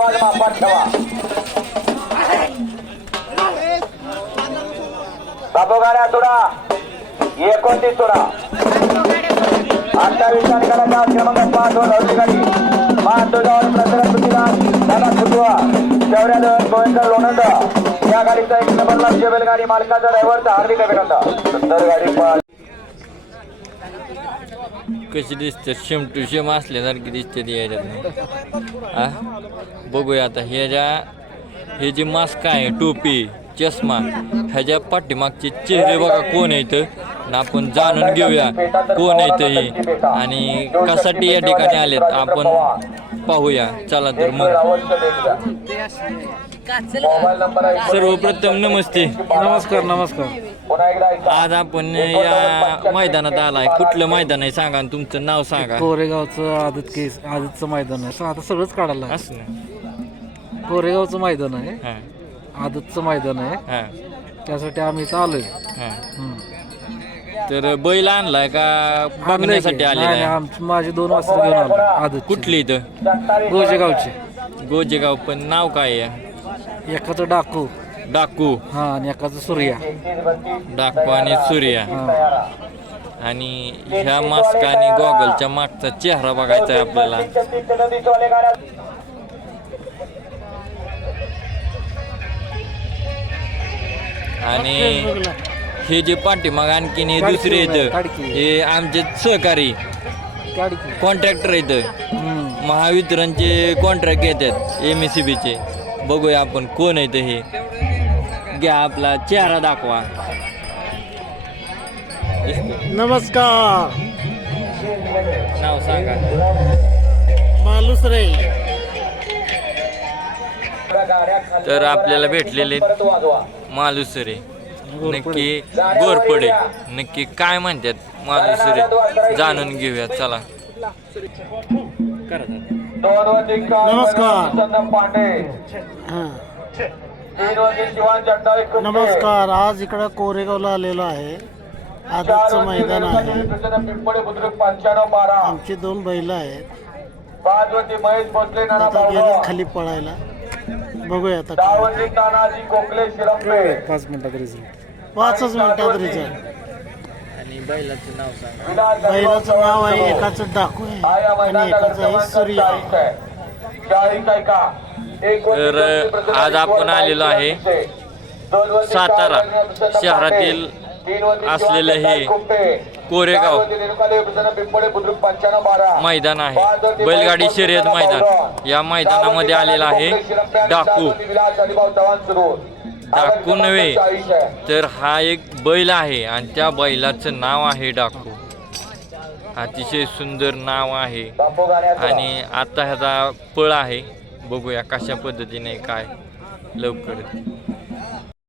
आवाज मापात ठेवा बाबू गाड्या सोडा एकोणतीस सोडा अठ्ठावीस तारखेला क्रमांक पाच वर अधिकारी गाडी महातो प्रसन्न पृथ्वीराज दादा खुटवा शौर्यादन गोविंद लोणंद या गाडीचा एक नंबरला शेवेल गाडी मालकाचा ड्रायव्हरचा हार्दिक अभिनंदन सुंदर गाडी पाळ कशी दिसते? शेम टू शेम असल्यासारखी दिसते ती याच्यात बघूया आता ह्या ज्या हे जे मास्क आहे टोपी चष्मा ह्याच्या पाठीमागचे चेहरे बघा कोण आहेत? आणि आपण जाणून घेऊया कोण आहेत हे. आणि कशासाठी या ठिकाणी आलेत? आपण पाहूया. चला तर मग. मोबाईल नंबर आहे. सर्वप्रथम नमस्ते. नमस्कार नमस्कार. आज आपण या मैदानात आलाय. कुठलं मैदान आहे? सांगा आणि तुमचं नाव सांगा. कोरेगावचं आदत केस आदतचं मैदान आहे. आता सगळंच काढायला. असं. ना कोरेगावचं मैदान आहे. हां. आदतचं मैदान आहे. हां. त्यासाठी आम्ही इथं आलोय. हां. तर बैल आणलाय का बघण्यासाठी नाही, आलेला नाही, आहे आमची माझी दोन वाजता घेऊन आलो. आदत कुठली इथं? गोजेगावची. गोजेगाव पण नाव काय आहे? एकाचं डाकू. डाकू. हा आणि एकाचं सूर्या. डाकू आणि सूर्या. हा. आणि ह्या मास्क आणि गॉगलच्या मागचा चेहरा बघायचा आहे आपल्याला. आणि हे जे पाठीमाग आणखीन हे दुसरे येतं हे आमचे सहकारी की. कॉन्ट्रॅक्टर येतं हम्म. महावितरणचे कॉन्ट्रॅक्ट येतात एम एस सी बीचे बघूया आपण कोण आहे ते हे. घ्या आपला चेहरा दाखवा. नमस्कार. नाव सांगा. मालुसरे. तर आपल्याला भेटलेले मालुसरे. नक्की गोरपडे. नक्की काय म्हणतात मालुसरे? जाणून घेऊया. चला. नमस्कार. नमस्कार आज इकडं कोरेगावला आलेलो आहे. वाजता मैदान आहे. आमची दोन बैल आहेत. आता गेले खाली पळायला. बघूया आता पाच मिनिटात रिझल्ट पाचच मिनिटात रिझल्ट आणि बैलाचं नाव सांगा. बैलाचं नाव आहे एकाचं डाकू हा आहे आणि एकाचं आहे सूर्य आहे. तर, आज आपण आलेलो आहे सातारा शहरातील असलेलं हे. कोरेगाव मैदान आहे. बैलगाडी शर्यत मैदान. या मैदानामध्ये आलेला आहे डाकू. डाकू नव्हे. तर हा एक बैल आहे आणि त्या बैलाचं नाव आहे डाकू. अतिशय सुंदर नाव आहे. आणि आता ह्याचा पळ आहे. बघूया कशा पद्धतीने काय लवकर.